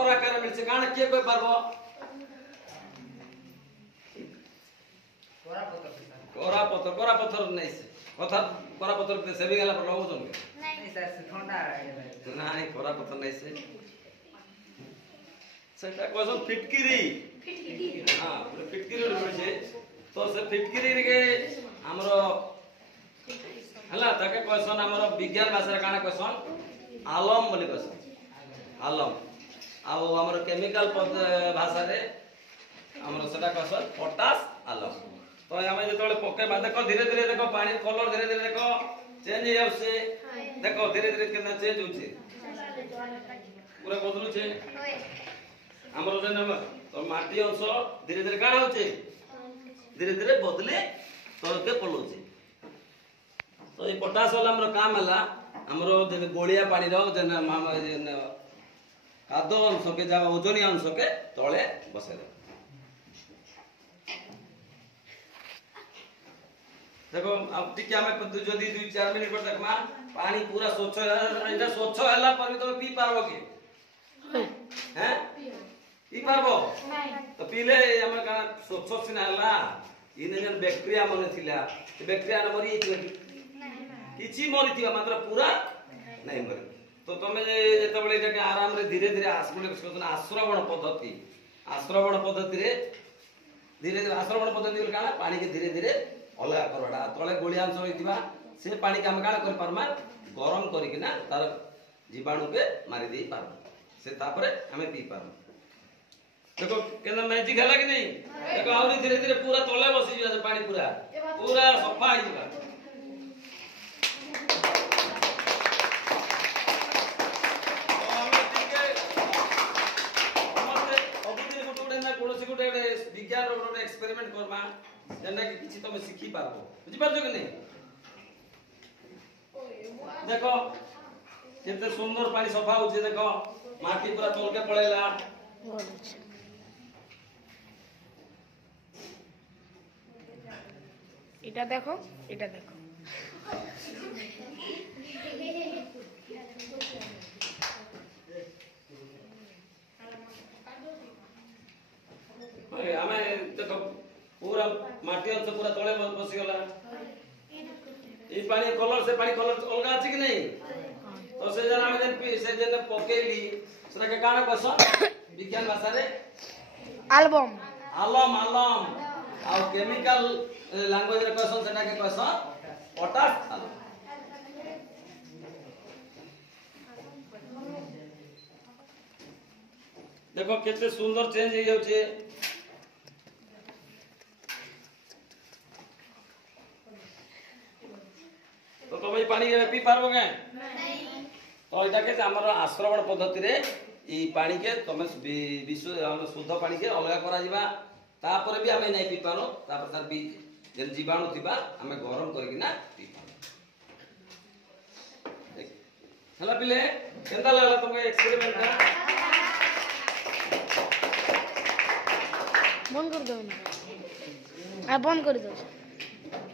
पत्थर आकार मिलছে काण के कोई पारबो कोरा पत्थर नहीं से कथा कोरा पत्थर से भी गला पर लगो जन नहीं सर ठंडा नहीं कोरा पत्थर नहीं से सेटा कोसन फिटकिरी हां फिटकिरी मिलছে तो से फिटकिरी के हमरो हला ताके क्वेश्चन हमरो विज्ञान भाषा रे काना क्वेश्चन आलम बोली क्वेश्चन आलम आ हमरो केमिकल भाषा रे हमरो सेटा क्वेश्चन पोटास आलम तो हमें जेतोले पकेबा देखो धीरे धीरे देखो पानी कलर धीरे धीरे देखो चेंज हो जाउसे देखो धीरे धीरे केना चेंज होचे पूरा बदलु छे हमरो जन तो माटी अंश धीरे धीरे काना होचे धीरे धीरे बदले तो के पलोचे तो ये पोटास वाला हमरो काम हला हमरो जन गोलिया पानी रो जन मामा जन खाद्य अंश के जा ओजनी अंश के तळे बसे दे देखो अब ठीक है हमें जदी 2-4 मिनट पर देखमा पानी पूरा स्वच्छ एटा स्वच्छ हला पर भी तो पी पारबो के हैं पी पारबो नहीं तो पीले हमर का स्वच्छ सिना हला इने जन बैक्टीरिया मने थिला ते बैक्टीरिया न मरी नहीं किछि मरी थिबा मात्र पूरा नहीं मरी तो तमे जेते बळे एटा आराम रे धीरे धीरे आश्रवण पद्धति रे धीरे धीरे आश्रवण पद्धति का पानी के धीरे धीरे अलगा करवाडा तळे गोलिया अंश होइतिबा से पानी के हम काला कर परमा गरम करिक ना तार जीवाणु के मारी देई पार से तापरे हमें पी पार देखो केना मैजिक हला कि नहीं देखो आउरी धीरे धीरे पूरा तळे बसी जिवा पानी पूरा पूरा सफा हो जिवा विज्ञान रो एक्सपेरिमेंट करबा जेना कि किछि तमे सिखी पारबो बुझि पारछो कि नहीं देखो केते सुंदर पानी सफा होचे देखो माटी पूरा तोल के पळेला এটা দেখো हमें देखो पूरा माटी अंश पूरा तळे बसी गला ई पानी कलर से पानी कलर अलगा अछि कि नहीं तो से जना में से जने पकेली सेना के काना कहसन विज्ञान भाषा रे एल्बम आलम आ केमिकल लैंग्वेज रे कहसन सेना के कहसन पोटास आलम देखो केते सुंदर चेंज हो जाउ छे तो भाई पानी पी पारबो के नहीं तो एटा के हमर आश्रवण पद्धति रे ई पानी के तमे विशुद्ध शुद्ध पानी के अलगा करा जिबा तापर भी हमें नहीं पी पारो तापर तार भी जेन जीवाणु थिबा हमें गरम करके ना पी पारो हला पिले केंदा लागला तुमके एक्सपेरिमेंट ना बंद कर दो ना बंद कर दो